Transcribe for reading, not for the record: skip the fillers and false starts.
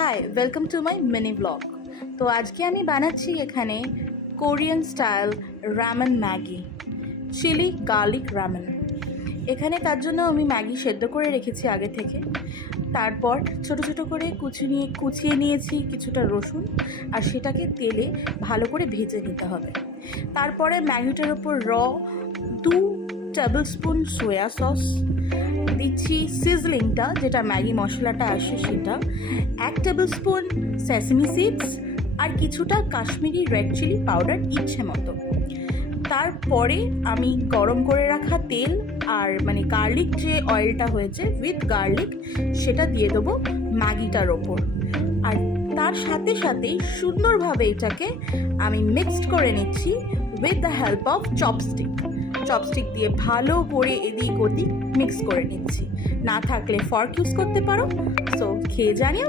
High, welcome to my mini blog. তো আজকে আমি বানাচ্ছি এখানে Korean style ramen Maggi, chilli garlic ramen. এখানে তার জন্য আমি ম্যাগি সেদ্ধ করে রেখেছি আগে থেকে। তারপর ছোট ছোট করে কুচিয়ে নিয়েছি কিছুটা রসুন, আর সেটাকে তেলে ভালো করে ভেজে নিতে হবে। তারপরে ম্যাগিটার ওপর 2 টেবিল স্পুন সোয়া সস দিচ্ছি, সিজলিংটা যেটা ম্যাগি মশলাটা আসে সেটা, 1 টেবিল স্পুন সেসমি সিডস, আর কিছুটা কাশ্মীরি রেড চিলি পাউডার ইচ্ছে মতো। তারপরে আমি গরম করে রাখা তেল আর গার্লিক যে অয়েলটা হয়েছে উইথ গার্লিক সেটা দিয়ে দেবো ম্যাগিটার ওপর। আর তার সাথে সাথেই সুন্দরভাবে এটাকে আমি মিক্সড করে নিচ্ছি with the help of chopstick দিয়ে ভালো করে এদিক ওদিক মিক্স করে নিচ্ছি। না থাকলে ফর্ক ইউজ করতে পারো। সো খেয়ে জানিও